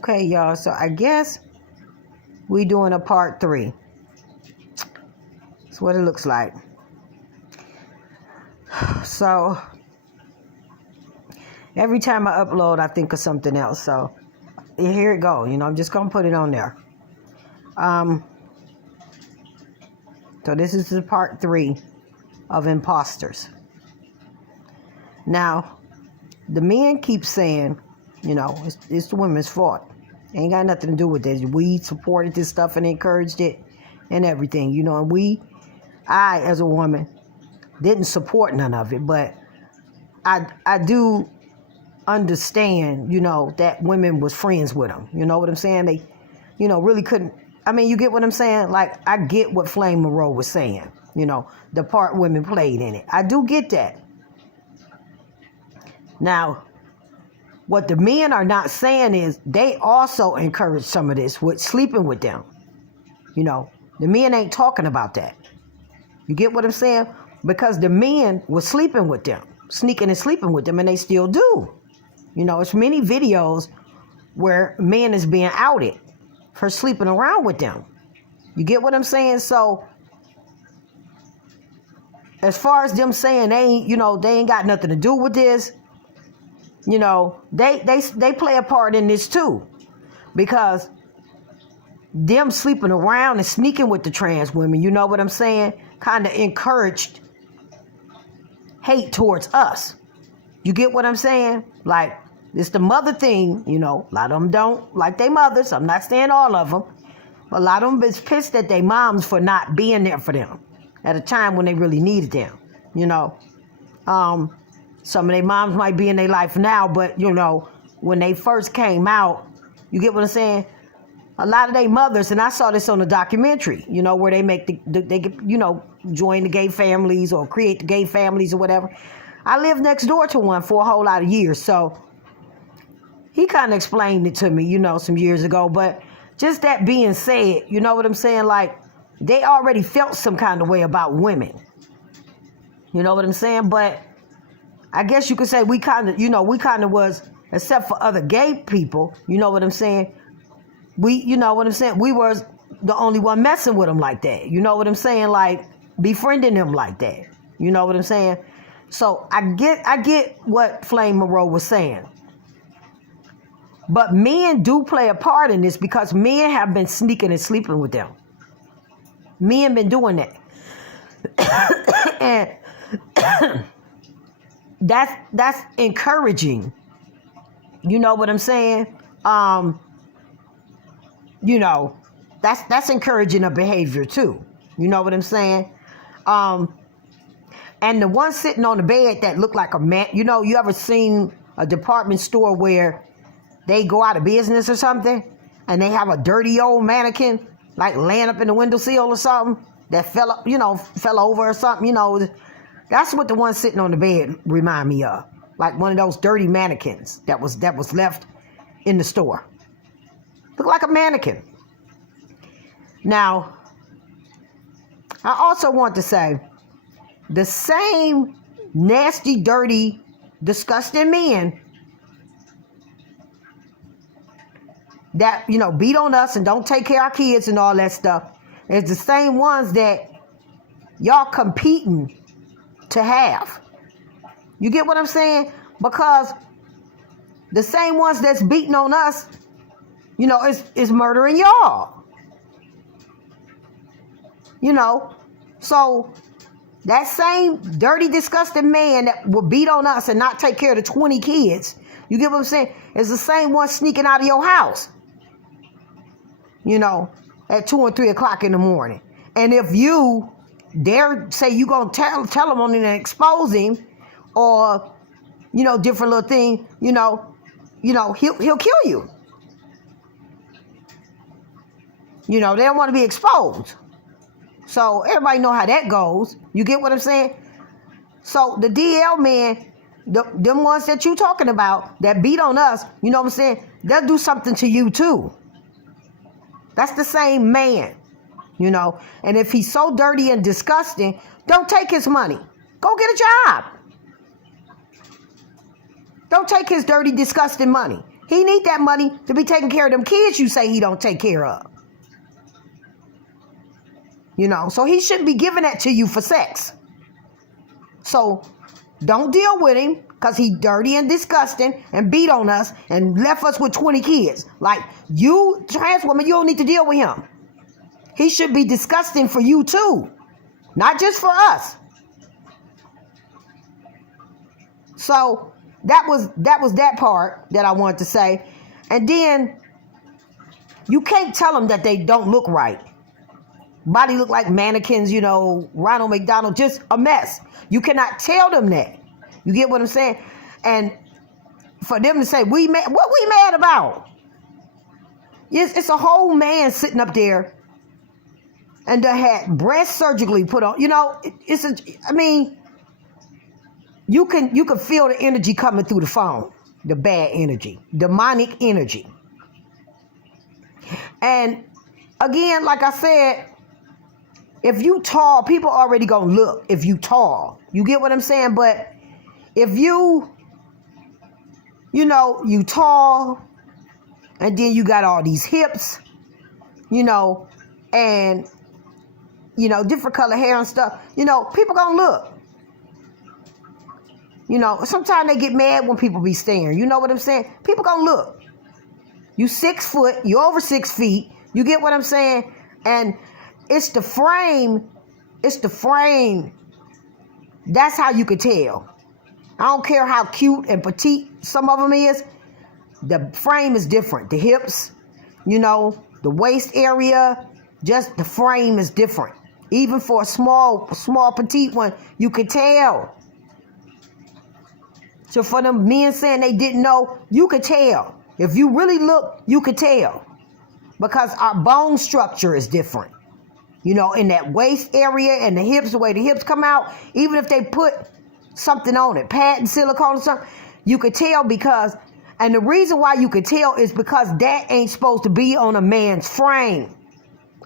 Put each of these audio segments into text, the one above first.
Okay, y'all. So I guess we doing a part 3. That's what it looks like. So every time I upload, I think of something else. So here it go. I'm just gonna put it on there. So this is the part 3 of Imposters. Now, the men keep saying, it's the women's fault. Ain't got nothing to do with this. We supported this stuff and encouraged it and everything, and I, as a woman, didn't support none of it, but I do understand, that women was friends with them. You know what I'm saying? They, really couldn't. I mean, you get what I'm saying? Like, I get what Flame Monroe was saying, the part women played in it. I do get that. Now, what the men are not saying is they also encourage some of this with sleeping with them. The men ain't talking about that. You get what I'm saying? Because the men were sleeping with them, sneaking and sleeping with them, and they still do. It's many videos where men is being outed for sleeping around with them. You get what I'm saying? So, as far as them saying they ain't got nothing to do with this, they play a part in this too, because them sleeping around and sneaking with the trans women, you know what I'm saying, kind of encouraged hate towards us. You get what I'm saying? Like, it's the mother thing, a lot of them don't like their mothers. I'm not saying all of them. A lot of them is pissed at their moms for not being there for them at a time when they really needed them, Some of their moms might be in their life now, but, when they first came out, you get what I'm saying? A lot of their mothers, and I saw this on a documentary, where they make they join the gay families or create the gay families or whatever. I lived next door to one for a whole lot of years, so he kind of explained it to me, some years ago. But just that being said, you know what I'm saying? Like, they already felt some kind of way about women. You know what I'm saying? But I guess you could say we kind of was, except for other gay people, you know what I'm saying? We was the only one messing with them like that. You know what I'm saying? Like, befriending them like that. You know what I'm saying? So I get what Flame Monroe was saying. But men do play a part in this, because men have been sneaking and sleeping with them. Men been doing that. And that's encouraging. You know what I'm saying? That's encouraging a behavior too. You know what I'm saying? And the one sitting on the bed that looked like a man, you ever seen a department store where they go out of business or something and they have a dirty old mannequin like laying up in the windowsill or something that fell over or something, That's what the one sitting on the bed remind me of. Like one of those dirty mannequins that was left in the store. Look like a mannequin. Now, I also want to say, the same nasty, dirty, disgusting men that, beat on us and don't take care of our kids and all that stuff, is the same ones that y'all competing to have. You get what I'm saying? Because the same ones that's beating on us, is murdering y'all. So that same dirty, disgusting man that will beat on us and not take care of the 20 kids, you get what I'm saying, is the same one sneaking out of your house, at 2 and 3 o'clock in the morning. And if you dare say you gonna tell him on it and expose him, or different little thing, he'll kill you. They don't want to be exposed. So everybody know how that goes. You get what I'm saying? So the DL men, them ones that you talking about that beat on us, you know what I'm saying, they'll do something to you too. That's the same man. And if he's so dirty and disgusting, don't take his money. Go get a job. Don't take his dirty, disgusting money. He need that money to be taking care of them kids you say he don't take care of. You know, so he shouldn't be giving that to you for sex. So don't deal with him because he dirty and disgusting and beat on us and left us with 20 kids. Like, you, trans woman, you don't need to deal with him. He should be disgusting for you too, not just for us. So that was that part that I wanted to say. And then you can't tell them that they don't look right. Body look like mannequins, you know, Ronald McDonald, just a mess. You cannot tell them that. You get what I'm saying? And for them to say, what we mad about? It's a whole man sitting up there and they had breast surgically put on. You know, you can feel the energy coming through the phone, the bad energy, demonic energy. And again, like I said, if you tall, people already gonna look if you tall. You get what I'm saying? But if you tall, and then you got all these hips, and, different color hair and stuff, people gonna look. Sometimes they get mad when people be staring. You know what I'm saying? People gonna look. You 6 foot, you over 6 feet. You get what I'm saying? And it's the frame. That's how you could tell. I don't care how cute and petite some of them is. The frame is different. The hips, the waist area, just the frame is different. Even for a small petite one, you could tell. So for them men saying they didn't know, you could tell. If you really look, you could tell. Because our bone structure is different. In that waist area and the hips, the way the hips come out, even if they put something on it, patent silicone or something, you could tell because, and the reason why you could tell is because that ain't supposed to be on a man's frame.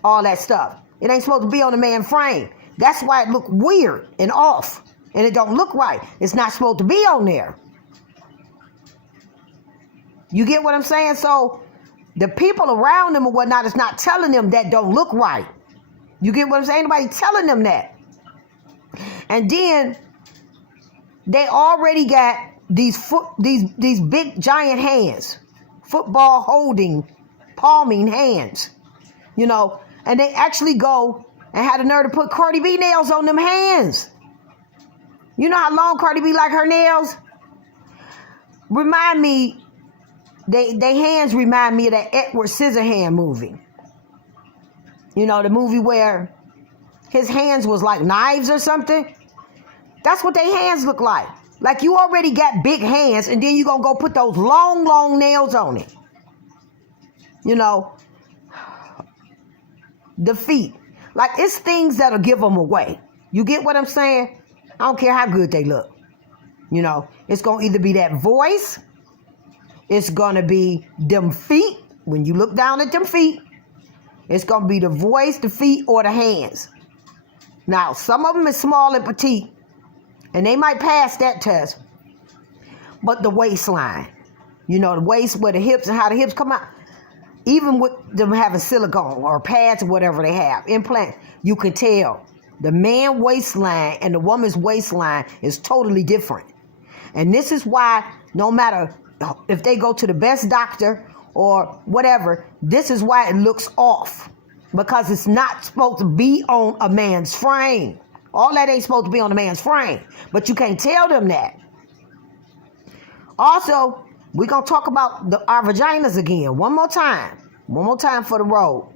All that stuff. It ain't supposed to be on a man's frame. That's why it look weird and off. And it don't look right. It's not supposed to be on there. You get what I'm saying? So the people around them or whatnot is not telling them that don't look right. You get what I'm saying? Nobody telling them that. And then they already got these big giant hands, football holding, palming hands, and they actually go and had the nerve to put Cardi B nails on them hands. You know how long Cardi B like her nails? They hands remind me of that Edward Scissorhands movie. The movie where his hands was like knives or something. That's what their hands look like. Like you already got big hands and then you gonna go put those long, long nails on it. The feet. Like it's things that'll give them away. You get what I'm saying? I don't care how good they look. It's going to either be that voice. It's going to be them feet. When you look down at them feet, it's going to be the voice, the feet, or the hands. Now, some of them is small and petite, and they might pass that test. But the waistline, the waist where the hips and how the hips come out, even with them having silicone or pads or whatever they have, implants, you can tell. The man waistline and the woman's waistline is totally different. And this is why no matter if they go to the best doctor or whatever, this is why it looks off. Because it's not supposed to be on a man's frame. All that ain't supposed to be on a man's frame. But you can't tell them that. Also, we're going to talk about our vaginas again. One more time. One more time for the road.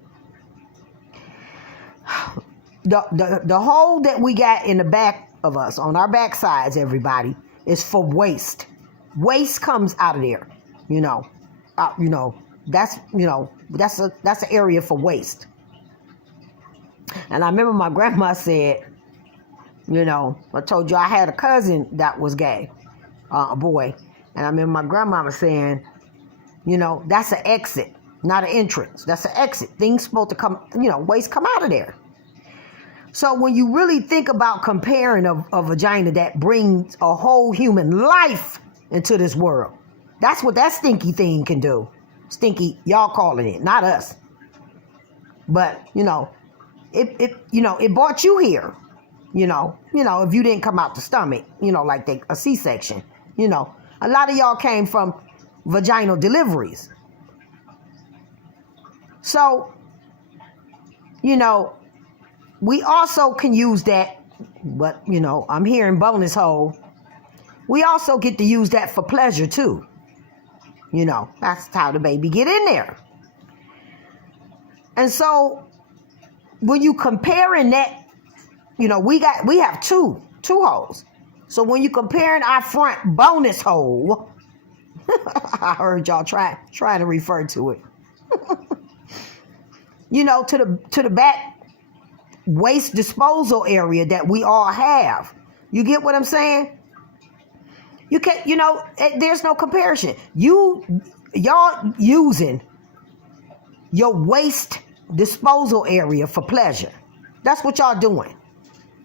The hole that we got in the back of us, on our back sides, everybody, is for waste. Waste comes out of there, that's an area for waste. And I remember my grandma said, I told you I had a cousin that was gay, a boy. And I remember my grandmama saying, that's an exit, not an entrance. That's an exit. Things supposed to come, waste come out of there. So when you really think about comparing a vagina that brings a whole human life into this world, That's what that stinky thing can do. Stinky, y'all calling it, not us. But, it brought you here. If you didn't come out the stomach, like a C-section, a lot of y'all came from vaginal deliveries. So, we also can use that, but, I'm hearing bonus hole. We also get to use that for pleasure too. That's how the baby get in there. And so when you comparing that, we have two holes. So when you comparing our front bonus hole, I heard y'all trying to refer to it. To the back waste disposal area that we all have. You get what I'm saying? You can't, there's no comparison. Y'all using your waste disposal area for pleasure. That's what y'all doing.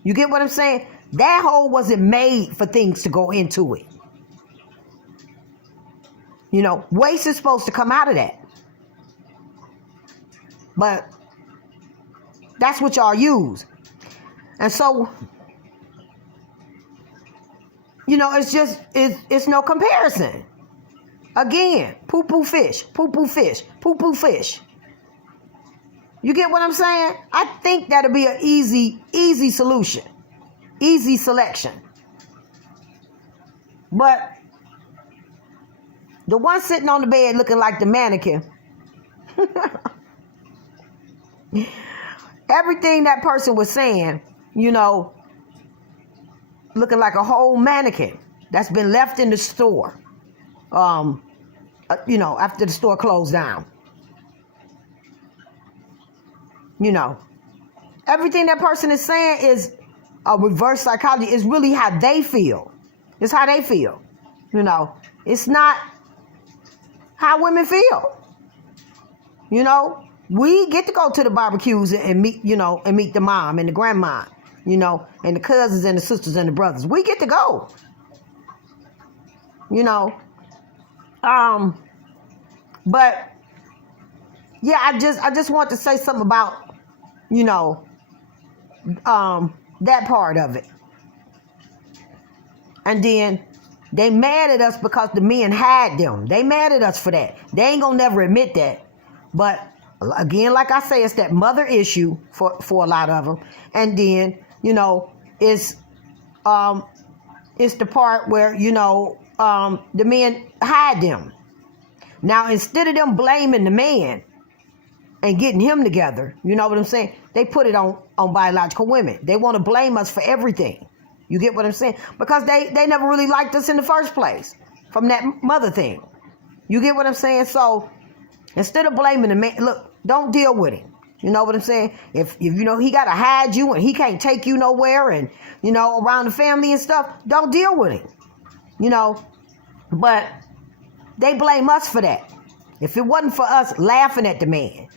You get what I'm saying? That hole wasn't made for things to go into it. Waste is supposed to come out of that. But that's what y'all use. And so, it's no comparison. Again, poo-poo fish, poo-poo fish, poo-poo fish. You get what I'm saying? I think that'll be an easy solution. Easy selection. But the one sitting on the bed looking like the mannequin, everything that person was saying, looking like a whole mannequin that's been left in the store, after the store closed down. Everything that person is saying is a reverse psychology. Is really how they feel. It's how they feel. It's not how women feel. We get to go to the barbecues and meet, and meet the mom and the grandma, and the cousins and the sisters and the brothers. We get to go. But yeah, I just want to say something about, that part of it. And then they mad at us because the men had them. They mad at us for that. They ain't gonna never admit that. But again, like I say, it's that mother issue for a lot of them. And then, it's the part where, the men hide them. Now, instead of them blaming the man and getting him together, you know what I'm saying? They put it on biological women. They want to blame us for everything. You get what I'm saying? Because they never really liked us in the first place from that mother thing. You get what I'm saying? So instead of blaming the man, look, don't deal with him. You know what I'm saying? If he got to hide you and he can't take you nowhere and, around the family and stuff, don't deal with him. But they blame us for that. If it wasn't for us laughing at the man,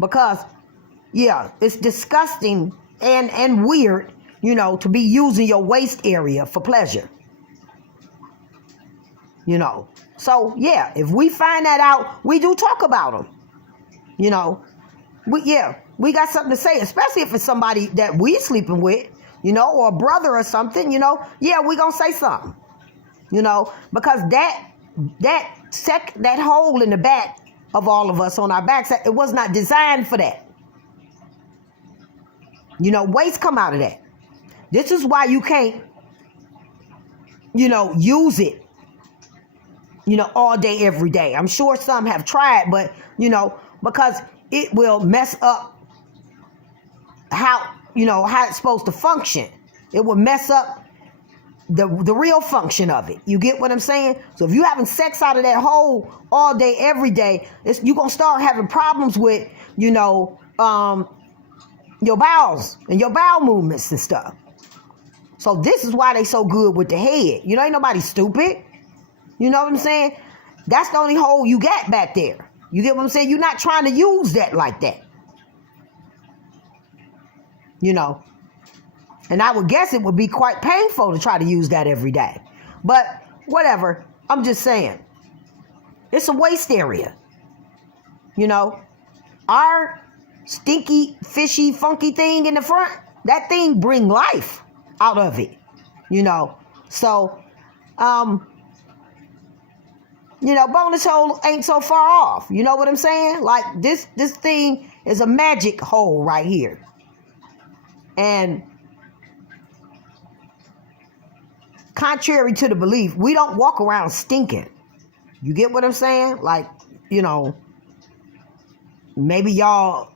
because, yeah, it's disgusting and weird, to be using your waist area for pleasure. So, yeah, if we find that out, we do talk about them. We got something to say, especially if it's somebody that we sleeping with, or a brother or something, yeah, we gonna say something, because that hole in the back of all of us on our backs, it was not designed for that. Waste come out of that. This is why you can't, use it, all day, every day. I'm sure some have tried, but, because it will mess up how it's supposed to function. It will mess up the real function of it. You get what I'm saying? So if you're having sex out of that hole all day, every day, you're going to start having problems with, your bowels and your bowel movements and stuff. So this is why they so good with the head. Ain't nobody stupid. You know what I'm saying? That's the only hole you got back there. You get what I'm saying? You're not trying to use that like that. And I would guess it would be quite painful to try to use that every day. But whatever. I'm just saying. It's a waste area. You know, our stinky, fishy, funky thing in the front, that thing bring life out of it. You know, so, bonus hole ain't so far off. You know what I'm saying? Like this thing is a magic hole right here. And contrary to the belief, we don't walk around stinking. You get what I'm saying? Like, maybe y'all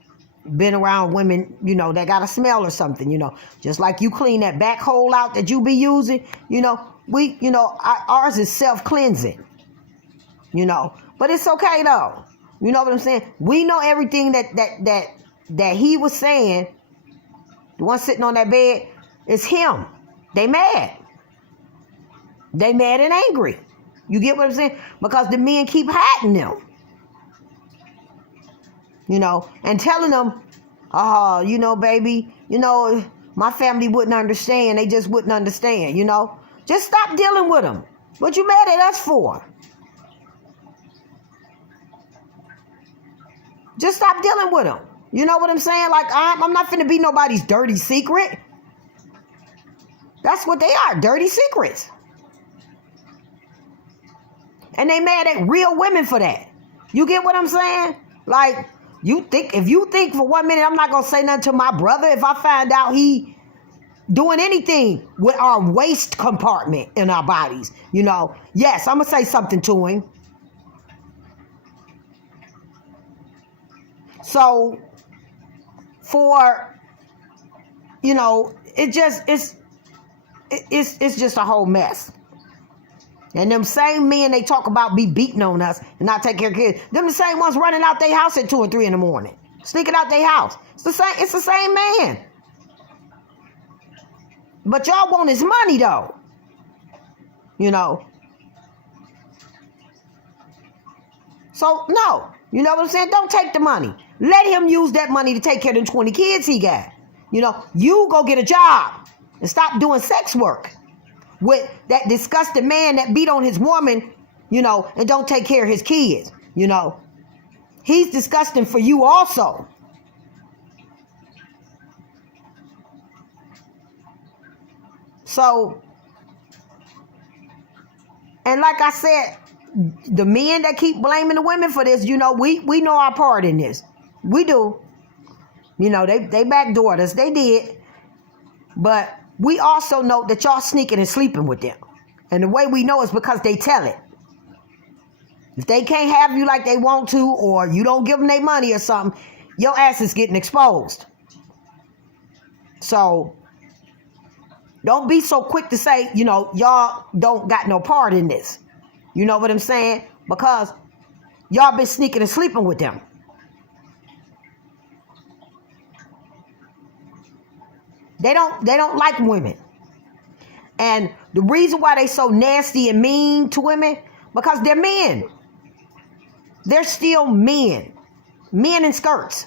been around women, that got a smell or something, just like you clean that back hole out that you be using, ours is self-cleansing, but it's okay though. You know what I'm saying? We know everything that he was saying. The one sitting on that bed is him. They mad. They mad and angry. You get what I'm saying? Because the men keep hiding them. And telling them, baby, my family wouldn't understand. They just wouldn't understand, Just stop dealing with them. What you mad at us for? Just stop dealing with them. You know what I'm saying? Like, I'm not finna be nobody's dirty secret. That's what they are, dirty secrets. And they mad at real women for that. You get what I'm saying? Like, if you think for 1 minute I'm not going to say nothing to my brother if I find out he doing anything with our waste compartment in our bodies, yes, I'm going to say something to him. So, it's just a whole mess. And them same men they talk about be beating on us and not take care of kids. Them the same ones running out their house at 2 and 3 in the morning. Sneaking out their house. It's the same man. But y'all want his money though. So no. You know what I'm saying? Don't take the money. Let him use that money to take care of them 20 kids he got. You go get a job and stop doing sex work with that disgusting man that beat on his woman, and don't take care of his kids, He's disgusting for you also. So, and like I said, the men that keep blaming the women for this, we know our part in this. We do. They backdoored us. They did. But we also know that y'all sneaking and sleeping with them. And the way we know is because they tell it. If they can't have you like they want to, or you don't give them their money or something, your ass is getting exposed. So, don't be so quick to say, y'all don't got no part in this. You know what I'm saying? Because y'all been sneaking and sleeping with them. They don't like women. And the reason why they so nasty and mean to women, because they're men. They're still men. Men in skirts.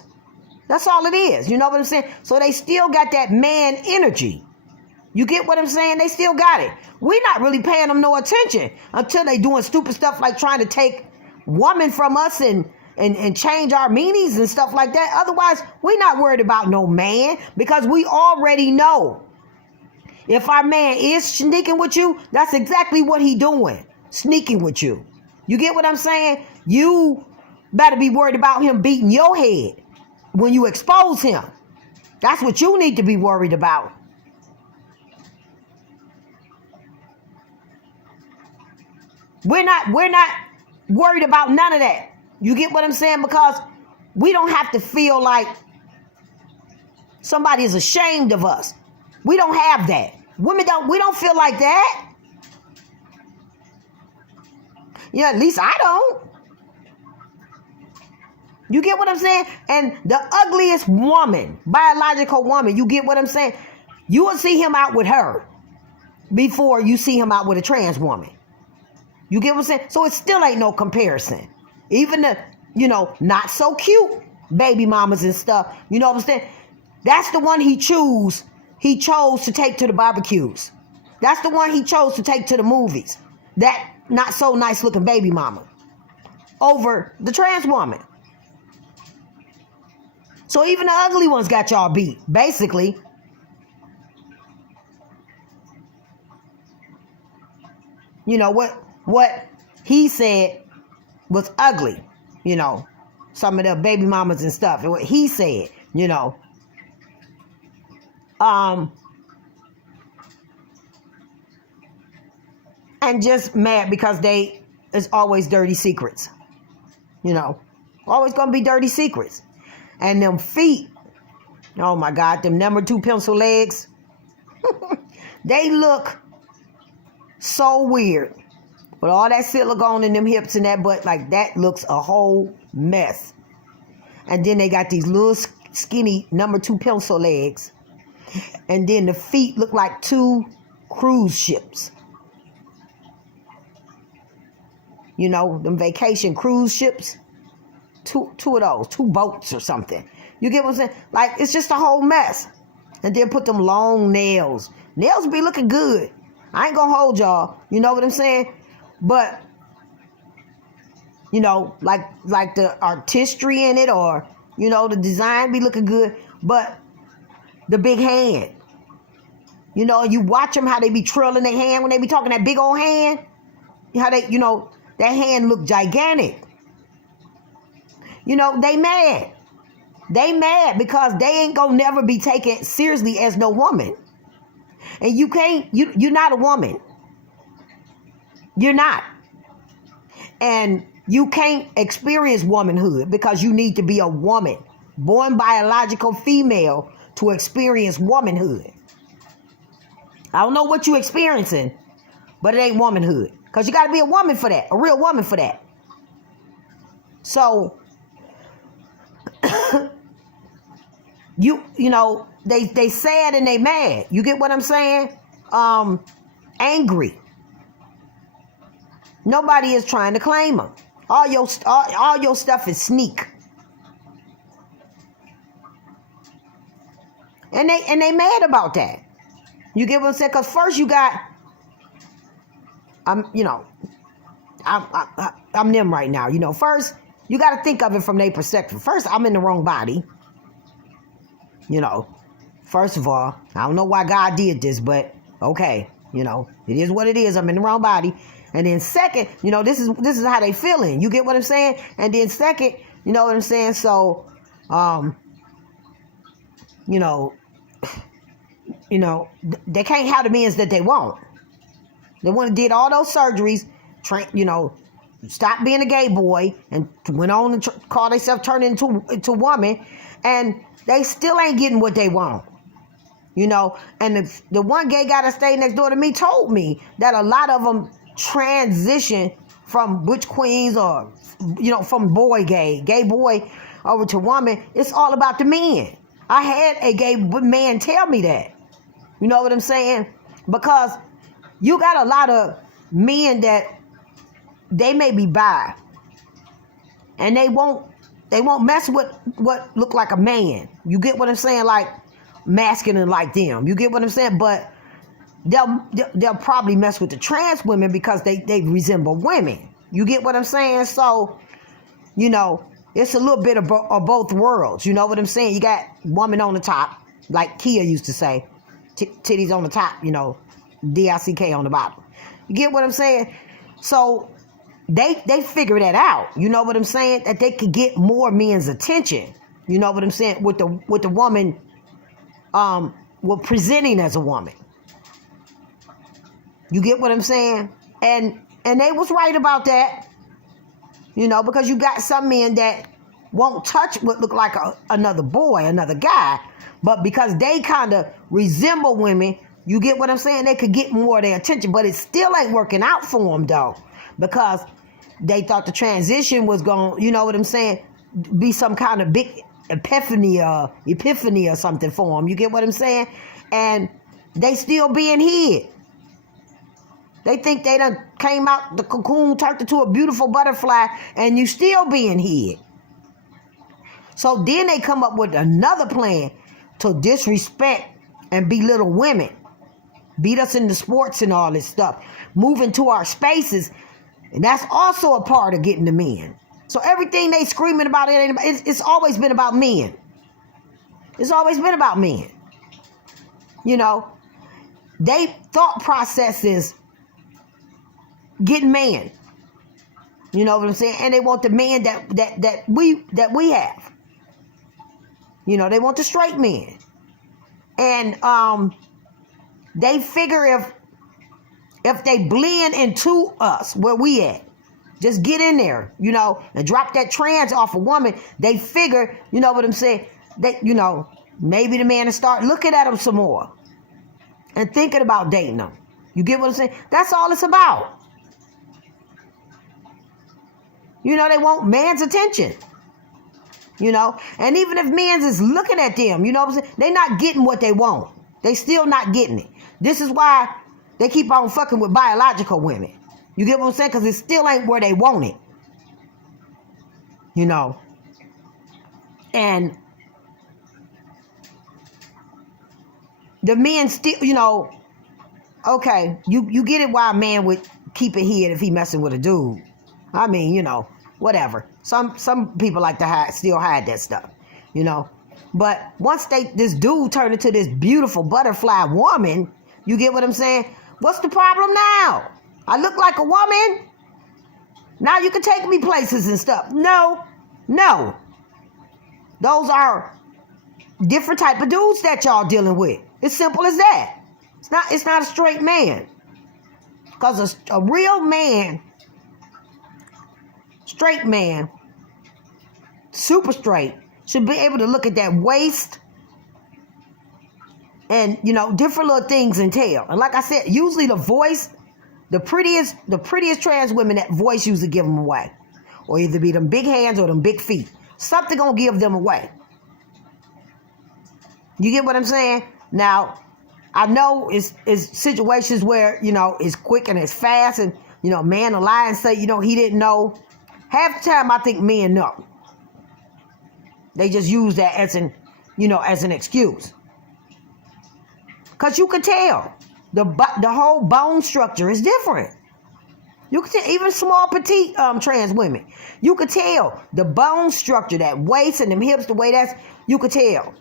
That's all it is. You know what I'm saying? So they still got that man energy. You get what I'm saying? They still got it. We're not really paying them no attention until they doing stupid stuff like trying to take woman from us and change our meanings and stuff like that. Otherwise, we're not worried about no man because we already know if our man is sneaking with you, that's exactly what he doing. Sneaking with you. You get what I'm saying? You better be worried about him beating your head when you expose him. That's what you need to be worried about. We're not worried about none of that. You get what I'm saying? Because we don't have to feel like somebody is ashamed of us. We don't have that. We don't feel like that. At least I don't. You get what I'm saying? And the ugliest woman, biological woman, you get what I'm saying? You will see him out with her before you see him out with a trans woman. You get what I'm saying? So it still ain't no comparison. Even the, not so cute baby mamas and stuff. You know what I'm saying? That's the one he chose to take to the barbecues. That's the one he chose to take to the movies. That not so nice looking baby mama. over the trans woman. So even the ugly ones got y'all beat, basically. You know, what he said was ugly, you know, some of the baby mamas and stuff, and what he said, you know. And just mad because it's always dirty secrets, you know. Always gonna be dirty secrets. And them feet, oh my God, them number 2 pencil legs, they look so weird. With all that silicone in them hips and that butt, like that looks a whole mess. And then they got these little skinny number 2 pencil legs. And then the feet look like 2 cruise ships. You know, them vacation cruise ships. Two of those, 2 boats or something. You get what I'm saying? Like, it's just a whole mess. And then put them long nails. Nails be looking good. I ain't gonna hold y'all. You know what I'm saying? But, you know, like the artistry in it, or, you know, the design be looking good. But the big hand. You know, you watch them how they be trailing their hand when they be talking that big old hand. How they, you know, that hand look gigantic. You know, they mad. They mad because they ain't gonna never be taken seriously as no woman. And you can't, you're not a woman. You're not. And you can't experience womanhood because you need to be a woman, born biological female, to experience womanhood. I don't know what you're experiencing, but it ain't womanhood. Because you got to be a woman for that, a real woman for that. So, you know, they sad and they mad. You get what I'm saying? Angry. Nobody is trying to claim them. All your stuff is sneak. And they mad about that. You get what I'm saying? Because first you got, I'm them right now. You know, first you got to think of it from their perspective. First, I'm in the wrong body. You know, first of all, I don't know why God did this, but okay, you know, it is what it is. I'm in the wrong body. And then second, you know, this is how they feeling. You get what I'm saying? And then second, you know what I'm saying? So, you know, they can't have the men that they want. They went and did all those surgeries, you know, stopped being a gay boy and went on and called themselves turning into a woman, and they still ain't getting what they want. You know, and the one gay guy that stayed next door to me told me that a lot of them transition from witch queens or, you know, from gay boy over to woman. It's all about the men. I had a gay man tell me that. You know what I'm saying? Because you got a lot of men that they may be bi, and they won't mess with what look like a man. You get what I'm saying? Like masculine like them. You get what I'm saying? But they'll probably mess with the trans women because they resemble women. You get what I'm saying? So, you know, it's a little bit of both worlds. You know what I'm saying? You got woman on the top, like Kia used to say, titties on the top, you know, D-I-C-K on the bottom. You get what I'm saying? So they figure that out. You know what I'm saying? That they could get more men's attention. You know what I'm saying? With the woman, presenting as a woman. You get what I'm saying? And they was right about that. You know, because you got some men that won't touch what look like another boy, another guy. But because they kind of resemble women, you get what I'm saying? They could get more of their attention. But it still ain't working out for them, though. Because they thought the transition was going, you know what I'm saying, be some kind of big epiphany or something for them. You get what I'm saying? And they still being hid. They think they done came out the cocoon, turned into a beautiful butterfly, and you still being hid. So then they come up with another plan to disrespect and belittle women. Beat us in the sports and all this stuff. Move into our spaces. And that's also a part of getting the men. So everything they screaming about, it's always been about men. It's always been about men. You know, they thought process is getting man. You know what I'm saying? And they want the man that we have. You know, they want the straight men. And they figure if they blend into us, where we at, just get in there, you know, and drop that trans off a woman, they figure, you know what I'm saying, that, you know, maybe the man will start looking at them some more and thinking about dating them. You get what I'm saying? That's all it's about. You know, they want man's attention. You know, and even if man's is looking at them, you know what I'm saying, they're not getting what they want. They still not getting it. This is why they keep on fucking with biological women. You get what I'm saying? Because it still ain't where they want it. You know. And the men still, you know, okay, you get it why a man would keep it hid if he messing with a dude. I mean, you know, whatever. Some people like to still hide that stuff, you know. But once this dude turned into this beautiful butterfly woman, you get what I'm saying? What's the problem now? I look like a woman. Now you can take me places and stuff. No. Those are different type of dudes that y'all dealing with. It's simple as that. It's not a straight man. Because a real man, straight man, super straight, should be able to look at that waist and, you know, different little things entail. And like I said, usually the voice, the prettiest trans women, that voice usually give them away. Or either be them big hands or them big feet. Something gonna give them away. You get what I'm saying? Now, I know it's situations where, you know, it's quick and it's fast and, you know, man will lie and say, you know, he didn't know. Half the time I think men know. They just use that as an excuse. Because you can tell. The whole bone structure is different. You can tell, even small, petite trans women. You could tell the bone structure, that waist and them hips, the way you could tell.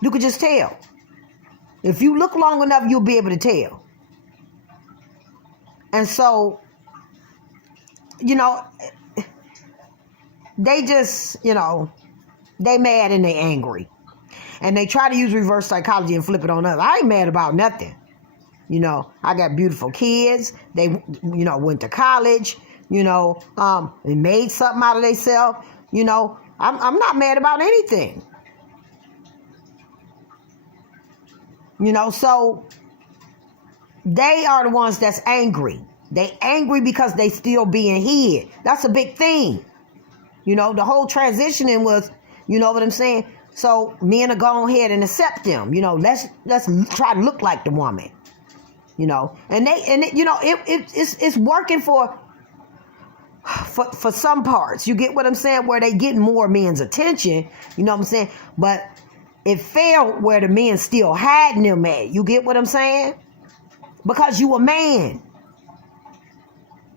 You could just tell. If you look long enough, you'll be able to tell. And so, you know, they just, you know, they mad and they angry. And they try to use reverse psychology and flip it on us. I ain't mad about nothing. You know, I got beautiful kids. They, you know, went to college, you know, and made something out of themselves. You know, I'm not mad about anything. You know, so they are the ones that's angry. They angry because they still being hid. That's a big thing. You know, the whole transitioning was, you know what I'm saying? So men are go ahead and accept them. You know, let's try to look like the woman. You know, you know, it's working for some parts. You get what I'm saying? Where they getting more men's attention. You know what I'm saying? But it failed where the men still hiding them at. You get what I'm saying? Because you a man.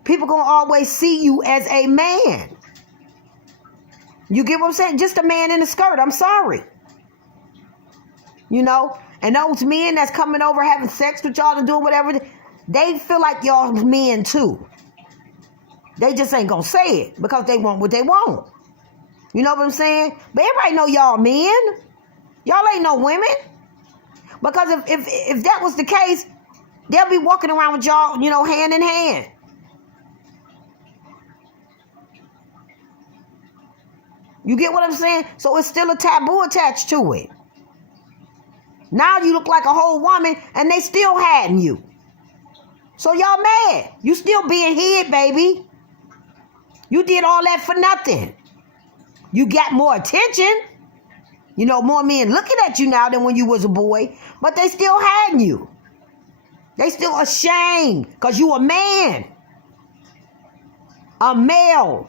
People gonna always see you as a man. You get what I'm saying? Just a man in a skirt. I'm sorry. You know? And those men that's coming over having sex with y'all and doing whatever, they feel like y'all men too. They just ain't gonna say it because they want what they want. You know what I'm saying? But everybody know y'all men. Y'all ain't no women. Because if that was the case, they'll be walking around with y'all, you know, hand in hand. You get what I'm saying? So it's still a taboo attached to it. Now you look like a whole woman and they still hiding you. So y'all mad. You still being hid, baby. You did all that for nothing. You got more attention. You know, more men looking at you now than when you was a boy. But they still hiding you. They still ashamed because you a man. A male.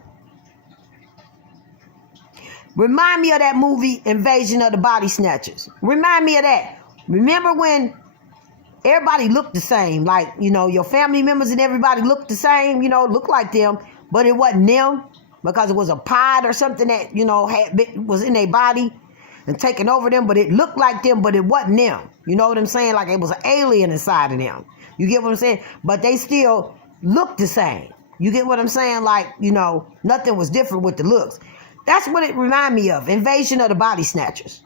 Remind me of that movie, Invasion of the Body Snatchers. Remind me of that. Remember when everybody looked the same? Like, you know, your family members and everybody looked the same, you know, looked like them. but it wasn't them because it was a pod or something that, was in their body and taking over them, but it looked like them, but it wasn't them. You know what I'm saying? Like it was an alien inside of them. You get what I'm saying? But they still looked the same. You get what I'm saying? Like, nothing was different with the looks. That's what it reminded me of. Invasion of the Body Snatchers.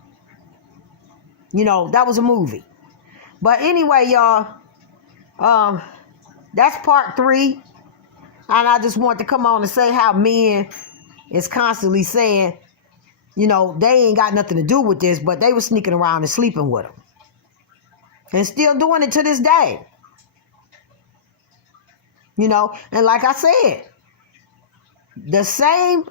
That was a movie. But anyway, y'all, that's part 3. And I just want to come on and say how men is constantly saying, they ain't got nothing to do with this, but they were sneaking around and sleeping with them. And still doing it to this day. And like I said, the same,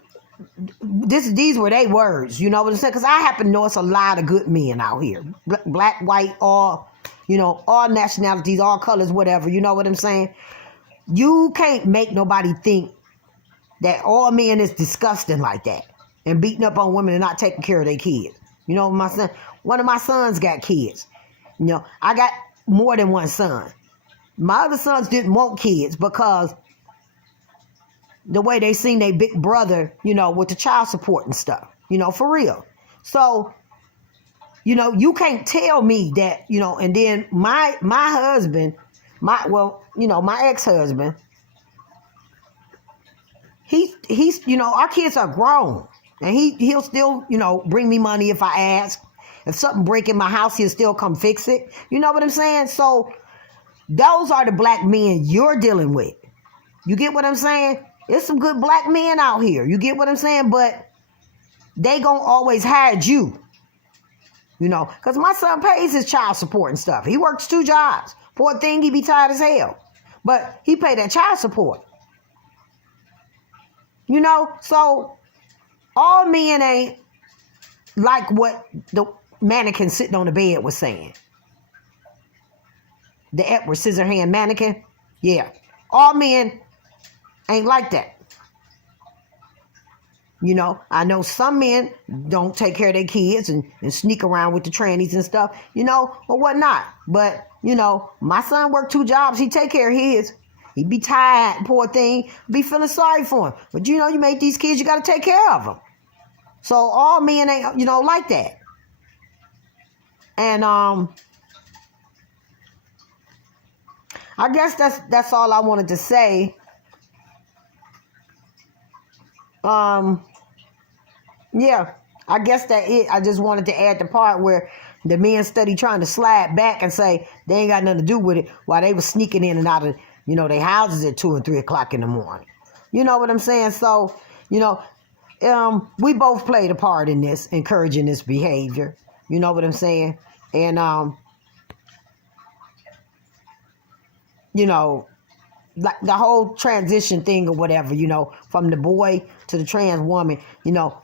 these were their words, you know what I'm saying? Because I happen to know it's a lot of good men out here. Black, white, all nationalities, all colors, whatever, you know what I'm saying? You can't make nobody think that all men is disgusting like that and beating up on women and not taking care of their kids. One of my sons got kids. I got more than one son. My other sons didn't want kids because the way they seen their big brother, with the child support and stuff, for real. So, you can't tell me that, and then my husband, my ex-husband, he's, our kids are grown and he'll still, bring me money if I ask. If something break in my house, he'll still come fix it. You know what I'm saying? So those are the black men you're dealing with. You get what I'm saying? There's some good black men out here. You get what I'm saying? But they gonna always hide you. Because my son pays his child support and stuff. He works 2 jobs. Poor thing, he be tired as hell. But he pay that child support. So all men ain't like what the mannequin sitting on the bed was saying. The Edward Scissorhand mannequin. Yeah. All men ain't like that. I know some men don't take care of their kids and sneak around with the trannies and stuff, or whatnot. But, my son worked 2 jobs. He take care of his. He be tired, poor thing. Be feeling sorry for him. But, you made these kids, you got to take care of them. So all men ain't, like that. And I guess that's all I wanted to say. Yeah, I guess that it. I just wanted to add the part where the men steady trying to slide back and say they ain't got nothing to do with it while they was sneaking in and out of, their houses at 2 and 3 o'clock in the morning. You know what I'm saying? So, we both played a part in this, encouraging this behavior. You know what I'm saying? And, like the whole transition thing or whatever, from the boy to the trans woman,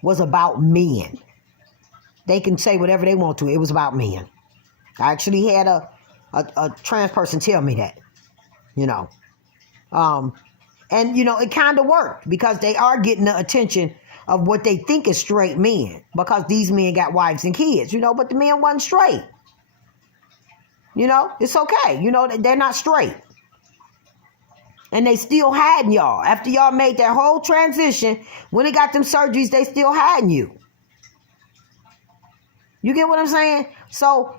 was about men. They can say whatever they want to. It was about men. I actually had a trans person tell me that, and, it kind of worked because they are getting the attention of what they think is straight men because these men got wives and kids, but the men wasn't straight. It's okay. They're not straight. And they still hiding y'all. After y'all made that whole transition, when they got them surgeries, they still hiding you. You get what I'm saying? So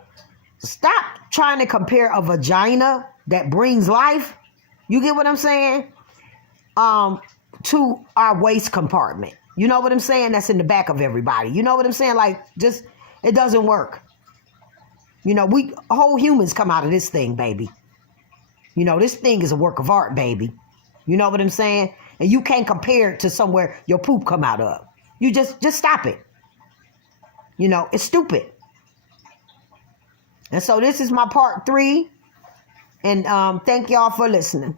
stop trying to compare a vagina that brings life, you get what I'm saying, to our waist compartment. You know what I'm saying? That's in the back of everybody. You know what I'm saying? Like, just, it doesn't work. We whole humans come out of this thing, baby. This thing is a work of art, baby. You know what I'm saying? And you can't compare it to somewhere your poop come out of. You just stop it. It's stupid. And so this is my part 3. And thank y'all for listening.